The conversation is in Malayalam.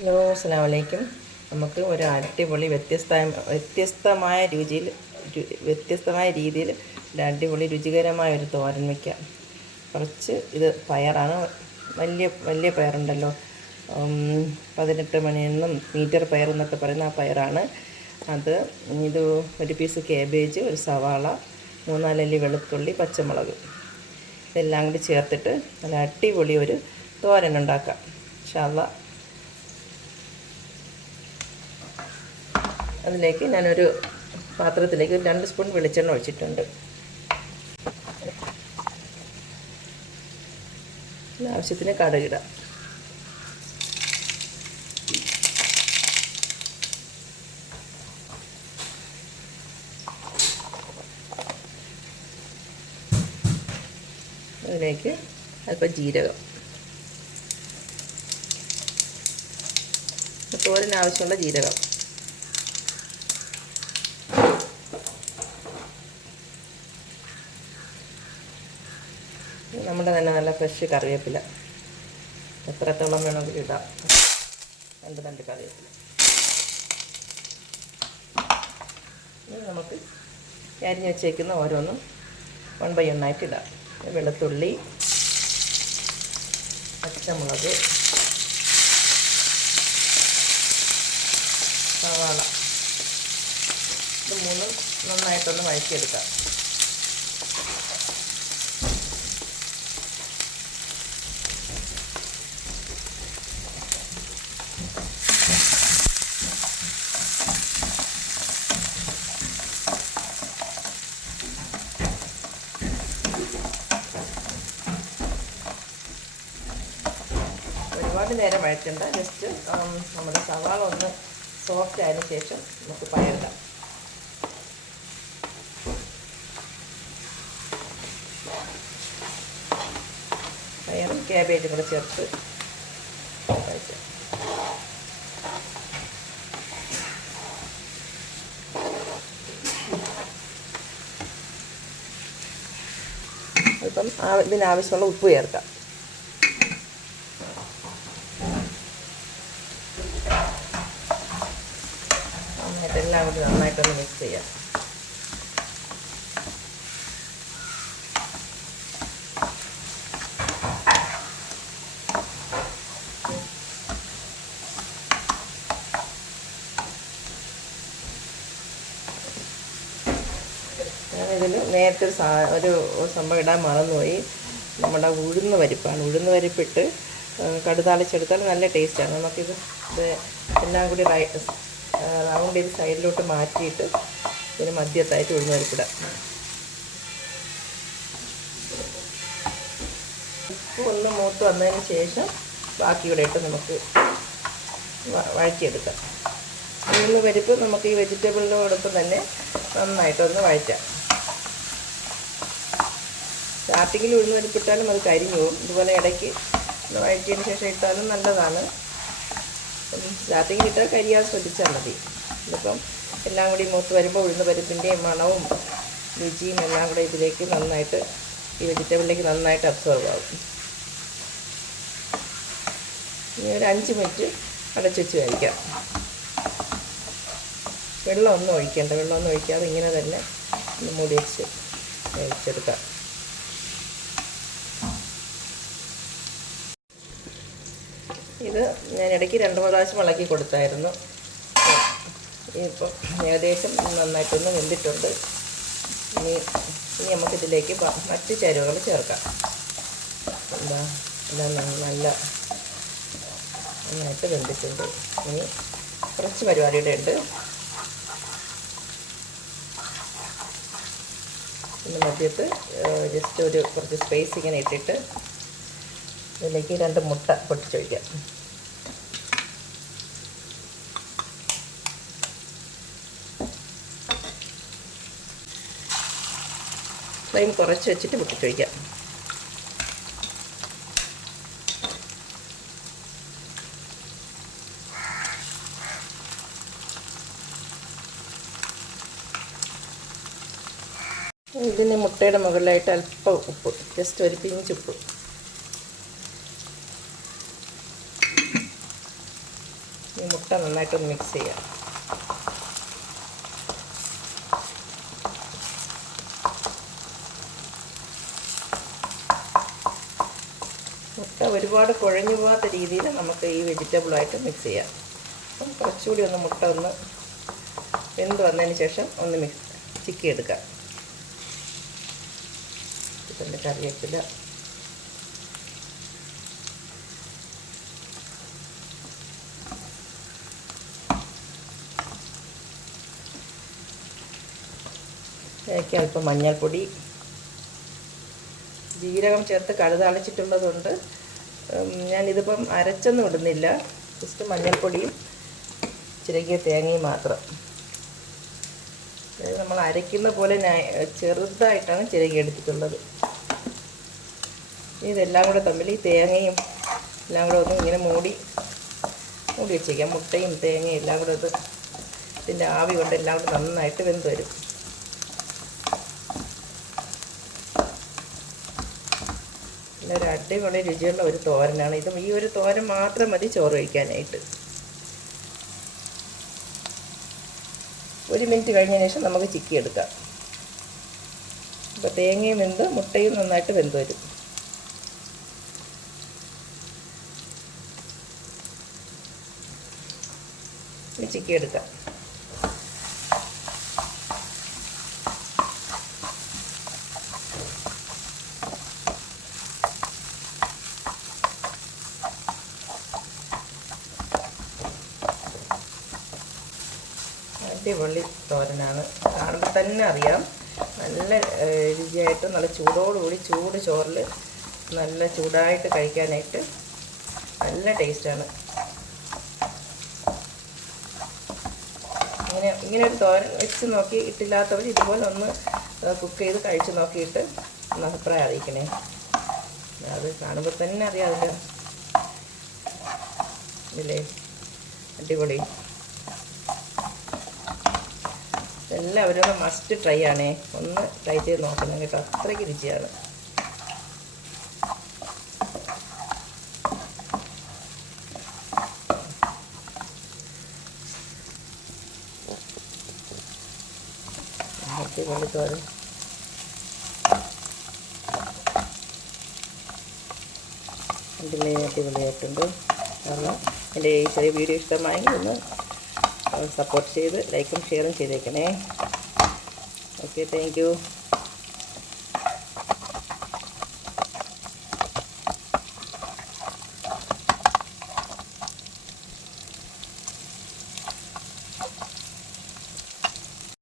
ഹലോ, അസ്സലാമു അലൈക്കും. നമുക്ക് ഒരു അടിപൊളി വ്യത്യസ്തമായ രീതിയിൽ ഒരു അടിപൊളി രുചികരമായ ഒരു തോരൻ വയ്ക്കാം. കുറച്ച് ഇത് പയറാണ്, വലിയ വലിയ പയറുണ്ടല്ലോ, 18 മണിയെന്നും മീറ്റർ പയർ എന്നൊക്കെ പറയുന്ന ആ പയറാണ് അത്. ഇത് ഒരു പീസ് കാബേജ്, ഒരു സവാള, 3-4 അല്ലി വെളുത്തുള്ളി, പച്ചമുളക്, ഇതെല്ലാം കൂടി ചേർത്തിട്ട് നല്ല അടിപൊളി ഒരു തോരൻ ഉണ്ടാക്കാം ഇൻഷാ അല്ലാഹ്. അതിലേക്ക് ഞാനൊരു പാത്രത്തിലേക്ക് 2 സ്പൂൺ വെളിച്ചെണ്ണ ഒഴിച്ചിട്ടുണ്ട്. ആവശ്യത്തിന് കടുകിടാം. അതിലേക്ക് അല്പം ജീരകം, തോരന് ആവശ്യമുള്ള ജീരകം, നമ്മുടെ തന്നെ നല്ല ഫ്രഷ് കറിവേപ്പില, എത്രത്തോളം വേണമെങ്കിലും ഇടാം. 2 കറിവേപ്പില. ഇനി നമുക്ക് അരിഞ്ഞ് വെച്ചേക്കുന്ന ഓരോന്നും 1 by 1 ആയിട്ട് ഇടാം. വെളുത്തുള്ളി, പച്ചമുളക്, സവാള, ഇത് മൂന്നും നന്നായിട്ടൊന്ന് വഴറ്റിയെടുക്കാം. ഒരുപാട് നേരം വഴറ്റണ്ട, ജസ്റ്റ് നമ്മുടെ സവാള ഒന്ന് സോഫ്റ്റ് ആയതിനു ശേഷം നമുക്ക് പയറിടാം. പയറും കാബേജും കൂടെ ചേർത്ത് വഴറ്റാം. അല്പം ഇതിനാവശ്യമുള്ള ഉപ്പ് ചേർക്കാം. എല്ലാം കൂടി നന്നായിട്ടൊന്ന് മിക്സ് ചെയ്യാം. ഞാനിതിൽ നേരത്തെ ഒരു സംഭവം ഇടാൻ മറന്നുപോയി. നമ്മുടെ ഉഴുന്ന് പരിപ്പാണ്. ഉഴുന്ന് പരിപ്പിട്ട് കടുതാളിച്ചെടുത്താൽ നല്ല ടേസ്റ്റാണ്. നമുക്കിത് എല്ലാം കൂടി റൗണ്ട് ചെയ്ത് സൈഡിലോട്ട് മാറ്റിയിട്ട് ഇതിന് മധ്യത്തായിട്ട് ഉഴുന്ന് പരിപ്പിടാം. ഉപ്പ് ഒന്ന് മൂത്ത് വന്നതിന് ശേഷം ബാക്കി ഇവിടെ ഇട്ട് നമുക്ക് വഴറ്റിയെടുക്കാം. ഉഴുന്ന് പരിപ്പ് നമുക്ക് ഈ വെജിറ്റബിളിനോടൊപ്പം തന്നെ നന്നായിട്ടൊന്ന് വഴറ്റാം. സ്റ്റാർട്ടിങ്ങിൽ ഉഴുന്ന് പരിപ്പിട്ടാലും അത് കരിഞ്ഞു പോകും. ഇതുപോലെ ഇടയ്ക്ക് വഴറ്റിയതിന് ശേഷം ഇട്ടാലും നല്ലതാണ്. സ്റ്റാർട്ടിങ്ങിൽ ഇട്ടാൽ കരിയാതെ ശ്രദ്ധിച്ചാൽ മതി. ഇതിപ്പം എല്ലാം കൂടി മൂത്ത് വരുമ്പോൾ ഉഴുന്ന് പരിപ്പിൻ്റെയും മണവും രുചിയും എല്ലാം കൂടെ ഇതിലേക്ക് നന്നായിട്ട്, ഈ വെജിറ്റബിളിലേക്ക് നന്നായിട്ട് അബ്സോർവ് ആകും. ഇനി ഒരു 5 മിനിറ്റ് അടച്ചു വെച്ച് കഴിക്കാം. വെള്ളമൊന്നും ഒഴിക്കേണ്ട, വെള്ളമൊന്നും ഒഴിക്കാതെ ഇങ്ങനെ തന്നെ ഒന്ന് മൂടി വെച്ച് വേവിച്ചെടുക്കാം. ഇത് ഞാൻ ഇടയ്ക്ക് 2-3 പ്രാവശ്യം ഇളക്കി കൊടുത്തായിരുന്നു. ഇപ്പം ഏകദേശം നന്നായിട്ടൊന്ന് വെന്തിട്ടുണ്ട്. ഇനി നമുക്കിതിലേക്ക് മറ്റ് ചേരുവകൾ ചേർക്കാം. എല്ലാം നന്നായിട്ട് വെന്തിട്ടുണ്ട്. ഇനി കുറച്ച് പരിപാടിയുടെ ഉണ്ട്. പിന്നെ മധ്യത്ത് ജസ്റ്റ് കുറച്ച് സ്പേസ് ഇങ്ങനെ ഇട്ടിട്ട് ഇതിലേക്ക് 2 മുട്ട പൊട്ടിച്ചൊഴിക്കാം. ഫ്ലെയിം കുറച്ച് വെച്ചിട്ട് പൊട്ടിച്ചൊഴിക്കാം. ഇതിന് മുട്ടയുടെ മുകളിലായിട്ട് അല്പം ഉപ്പ്, ജസ്റ്റ് ഒരു പിഞ്ച് ഉപ്പ്. ഈ മുട്ട നന്നായിട്ടൊന്ന് മിക്സ് ചെയ്യാം. മുട്ട ഒരുപാട് കുഴഞ്ഞു പോകാത്ത രീതിയിൽ നമുക്ക് ഈ വെജിറ്റബിളായിട്ട് മിക്സ് ചെയ്യാം. അപ്പം കുറച്ചുകൂടി ഒന്ന് മുട്ട ഒന്ന് വെന്ത് വന്നതിന് ശേഷം ഒന്ന് ചിക്കിയെടുക്കാം. ഇതിൻ്റെ കറിവേപ്പില, ഇതിലേക്ക് അല്പം മഞ്ഞൾപ്പൊടി, ജീരകം ചേർത്ത് കടുതാളിച്ചിട്ടുള്ളതുകൊണ്ട് ഞാനിതിപ്പം അരച്ചൊന്നും ഇടുന്നില്ല. ജസ്റ്റ് മഞ്ഞൾപ്പൊടിയും ചിരകിയ തേങ്ങയും മാത്രം. അതായത് നമ്മൾ അരയ്ക്കുന്ന പോലെ ചെറുതായിട്ടാണ് ചിരകി എടുത്തിട്ടുള്ളത്. ഇതെല്ലാം കൂടെ തമ്മിൽ ഈ തേങ്ങയും എല്ലാം കൂടെ ഒന്ന് ഇങ്ങനെ മൂടി വെച്ചേക്കാം. മുട്ടയും തേങ്ങയും എല്ലാം കൂടെ ഇതിൻ്റെ ആവി കൊണ്ട് എല്ലാം കൂടെ നന്നായിട്ട് വെന്ത് വരും. ഒരു അടിപൊളി രുചിയുള്ള ഒരു തോരനാണ് ഇത്. ഈ ഒരു തോരൻ മാത്രം മതി ചോറ് കഴിക്കാനായിട്ട്. 1 മിനിറ്റ് കഴിഞ്ഞതിന് ശേഷം നമുക്ക് ചിക്കി എടുക്കാം. അപ്പോൾ തേങ്ങയും വെന്ത് മുട്ടയും നന്നായിട്ട് വെന്ത് വരും. ഇനി ചിക്കി എടുക്കാം. അടിപൊളി തോരനാണ്. കാണുമ്പോൾ തന്നെ അറിയാം നല്ല രുചിയായിട്ട്, നല്ല ചൂടോടുകൂടി ചൂട് ചോറിൽ നല്ല ചൂടായിട്ട് കഴിക്കാനായിട്ട് നല്ല ടേസ്റ്റാണ്. ഇങ്ങനെ ഒരു തോരൻ വെച്ച് നോക്കി ഇട്ടില്ലാത്തവർ ഇതുപോലെ ഒന്ന് കുക്ക് ചെയ്ത് കഴിച്ച് നോക്കിയിട്ട് ഒന്ന് അഭിപ്രായം അറിയിക്കണേ. അത് കാണുമ്പോൾ തന്നെ അറിയാം അതിൻ്റെ ഇല്ലേ, അടിപൊളി. എല്ലാവരും ഒന്ന് മസ്റ്റ് ട്രൈ ആണേ, ഒന്ന് ട്രൈ ചെയ്ത് നോക്കണം കേട്ടോ, അത്രയ്ക്ക് രുചിയാണ്. അടിപൊളി തോരൻ. അടിപൊളിയായിട്ടുണ്ട്. കാരണം എൻ്റെ ഈ ചെറിയ വീഡിയോ ഇഷ്ടമായെങ്കിൽ ഒന്ന് സപ്പോർട്ട് ചെയ്ത് ലൈക്കും ഷെയറും ചെയ്തേക്കണേ. Okay, thank you.